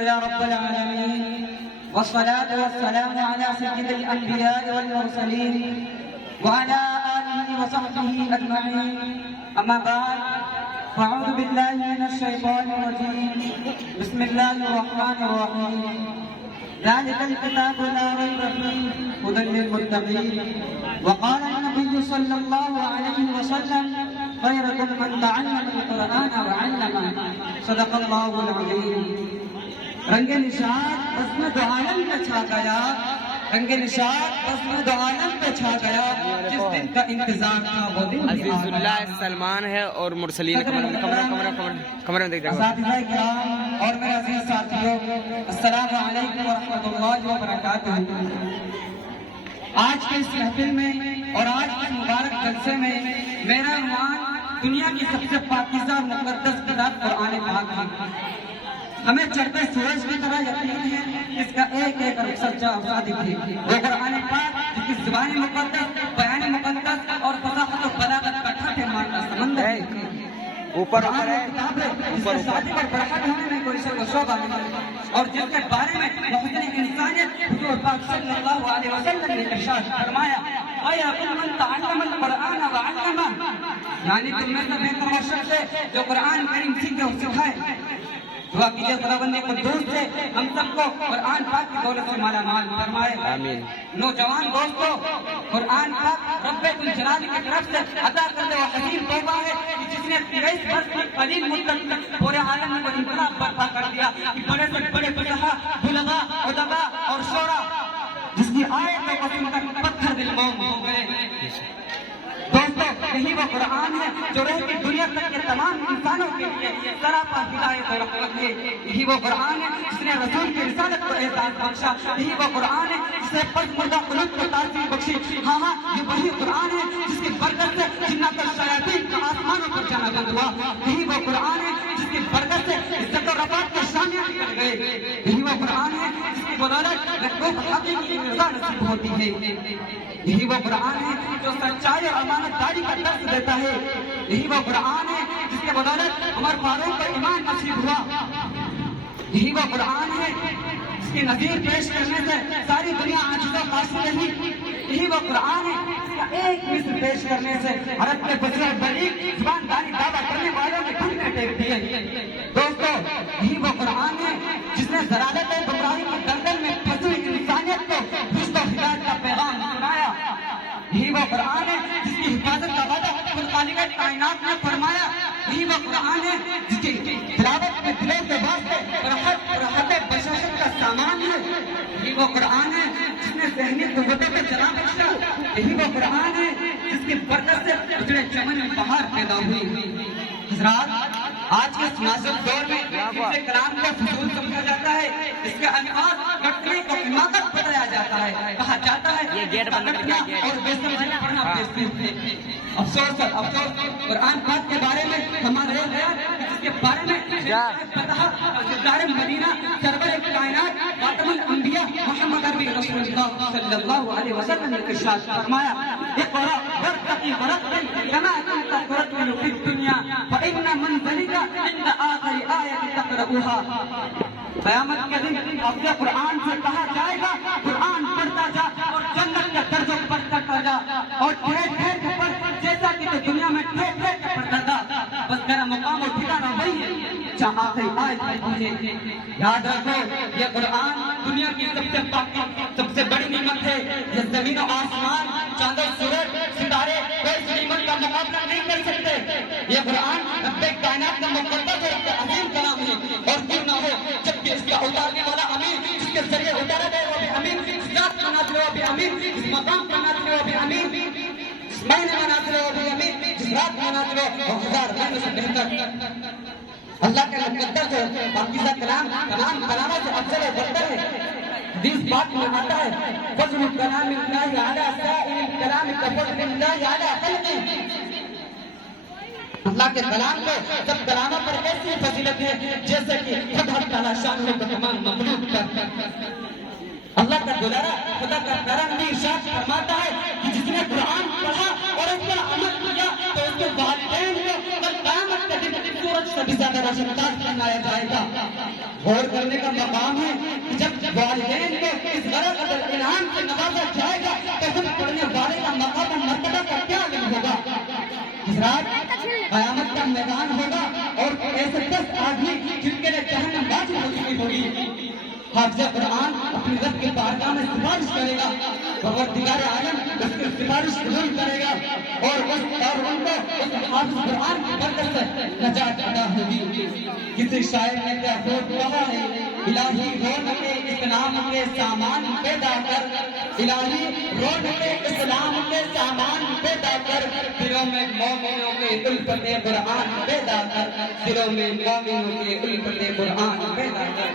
يا رب العالمين والصلاة والسلام على سيد الأنبياء والمرسلين وعلى آله وصحبه أجمعين. أما بعد فأعوذ بالله من الشيطان الرجيم. بسم الله الرحمن الرحيم. ذلك الكتاب لا ريب فيه هدى للمتقين. وقال النبي صلى الله عليه وسلم خيركم من تعلم القرآن وعلمه. صدق الله العظيم. رنگ نشاد بزم دو عالم پہ چھا گیا، رنگ نشاد بزم دو عالم پہ چھا گیا، جس دن کا انتظار تھا وہ دن بھی آ عزیز اللہ سلمان ہے اور مرسلین کمرہ میں دیکھ جائے. اساتذہ کرام اور میرے عزیز ساتھیوں، السلام علیکم ورحمۃ اللہ وبرکاتہ. آج کے اس محفل میں اور آج کے مبارک جلسے میں میرا عنوان دنیا کی سب سے پاکیزہ اور مقدس کتاب قرآن پاک ہے. ہمیں چڑھتے سورج کی طرح یقین ہے اس کا ایک ایک اور سچا اور صادق ہے. وہ قرآن پاک جس کی زبان مقدس، بیان مقدس اور فصاحت و بلاغت کا ٹھٹھے مارتا سمندر ہے. اوپر قرآن وہ کتاب ہے جس کے صادق اور برکت ہونے میں کوئی شک و شبہ نہیں، اور جس کے بارے میں محسن انسانیت حضور پاک صلی اللہ علیہ وسلم نے ارشاد فرمایا خیرکم من تعلم القرآن وعلمہ، یعنی تم میں سے بہتر وہ شخص ہے جو قرآن کریم سیکھے اور سکھائے. دعا کیجئے خداوند قدوس سے ہم سب کو قرآن پاک کی دولت سے مالا مال فرمائے. آمین. نوجوان دوستو، قرآن پاک رب الجلال کی طرف سے عطا کردہ وہ عظیم تحفہ ہے کہ جس نے 23 برس کی قلیل مدت تک پورے عالم میں وہ انقلاب برپا کر دیا کہ بڑے سے بڑے فصحا، بلغا، ادبا اور شعرا جس کی آیت کو سن کر پتھر دل موم ہو گئے. دوستو، یہی وہ قرآن ہے جو رہتی دنیا تک کے تمام انسانوں کے لیے سراپا ہدایت اور رحمت ہے. یہی وہ قرآن ہے جس نے رسول کی رسالت کو اعزاز بخشا. یہی وہ قرآن ہے جس نے پس مردہ قلوب کو تاثیر بخشی. ہاں ہاں، یہ وہی قرآن ہے جس کی برکت سے جنات الشیاطین کا آسمانوں پر جانا بند ہوا. یہی وہ قرآن ہے جس کی برکت سے عزت و رفعت کے شامیاں نکل گئے. یہی وہ قرآن ہے جس کی بدولت محبوب حقیقی رضا نصیب ہوتی ہے. یہی وہ قرآن ہے جو سچائی اور امانت داری کا درس دیتا ہے. یہی وہ قرآن ہے جس کے بدولت عمر فاروق کو ایمان نصیب ہوا. یہی وہ قرآن ہے جس کی نظیر پیش کرنے سے ساری دنیا عاجز و قاصر رہی. یہی وہ قرآن ہے جس کا ایک مثل پیش کرنے سے عرب کے بصیر بلیغ زبان داری دعویٰ کرنے والوں نے گھٹنے ٹیک دیے. دوستو، یہی وہ قرآن ہے جس نے ضلالت گمراہی کی دلدل میں پھنسی ہوئی انسانیت کو رشد و ہدایت کا پیغام سنایا. یہی وہ قرآن ہے جس کی حفاظت کا وعدہ خالق کائنات نے فرمایا. یہی وہ قرآن ہے جس کی تلاوت میں دلوں کے واسطے راحت بشاشت کا سامان ہے. یہی وہ قرآن ہے جس نے ذہنی قوتوں پہ چلا بخشا. یہی وہ قرآن ہے جس کی برکت سے اجڑے چمن میں بہار پیدا ہوئی. حضرات، آج کے نازک دور میں اس کلام کو فضول سمجھا جاتا ہے. اس کے الفاظ کٹنے کو حماقت بتایا جاتا ہے. کہا جاتا ہے یہ گیٹ بند کر کے اور بے سمجھی پڑھنا بے سمجھی ہے. افسوس قرآن پاک کے بارے میں ہمارے جس کے بارے میں سردار مدینہ سرور کائنات خاتم الانبیاء محمد عربی رسول اللہ صلی اللہ علیہ وسلم نے ارشاد فرمایا اقرأ وارتقي ورتل كما كنت ترتل في الدنيا فإن منزلك عند آخر آية تقرأها. قیامت کے دن اپنے قرآن سے کہا جائے گا قرآن پڑھتا جا اور جنت کے درجوں پر کرتا جا، اور ٹھہر ٹھہر کے پڑھ جیسا کہ تو دنیا میں ٹھہر ٹھہر کے پڑھتا تھا. بس میرا مقام اور ٹھکانہ وہی ہے جہاں آخری آیت میں پہنچے. یاد رکھو، یہ قرآن دنیا کی سب سے پاک سب سے بڑی نعمت ہے. یہ زمین و آسمان، چاند و سورج، ستارے کوئی اس نعمت کا مقابلہ نہیں کر سکتے. یہ قرآن رب کائنات کا مقدس اور عظیم کلام ہے. اور کیوں نہ ہو جبکہ اس کا اتارنے والا امین، جس کے ذریعے اتارا گیا وہ بھی امین، اس ذات کا نازل ہوا بھی امین، اس مقام کا نازل ہوا بھی امین، اس مہینے کا نازل ہوا بھی امین، جس رات کا نازل ہوا وہ ہزار مہینوں سے بہتر. اللہ کا مقدس ہے، پاکیزہ کلاموں سے افضل و برتر ہے. حدیث پاک میں آتا ہے فضل کلام اللہ علی سائر الکلام کفضل اللہ علی خلقہ. اللہ کے کلام کو سب کلاموں پر ایسی فضیلت ہے جیسے کہ خود ہر تعالیٰ شان کو تمام مخلوق پر. اللہ کا دلارا خدا کا پیارا نبی ارشاد فرماتا ہے کہ جس نے قرآن پڑھا اور اس پر عمل کیا تو اس کے والدین کو کل قیامت کے دن سورج سے بھی زیادہ روشندار بنایا جائے گا۔ غور کرنے کا مقام ہے کہ جب والدین کو اس غرض قدر انعام سے نوازا جائے گا تو ہم پڑھنے والے کا مقام و مرتبہ کا کیا علم ہوگا؟ حضرات، قیامت کا میدان ہوگا اور ایسے 10 آدمی جن کے لیے جہنم واجب ہو چکی ہوگی۔ حافظ قرآن اپنی رب کے بارگاہ میں سفارش کرے گا، پروردگار عالم اس کی سفارش قبول کرے گا اور ان کو اس حافظ قرآن کی برکت سے نجات عطا ہوگی۔ کسی شاعر نے کیا خوب کہا ہے، الہی رونق اسلام کے سامان پیدا کر، الہی رونق اسلام کے سامان پیدا کر، دلوں میں مومنوں کے الفت قرآن پیدا کر، دلوں میں مومنوں کے الفت قرآن پیدا کر۔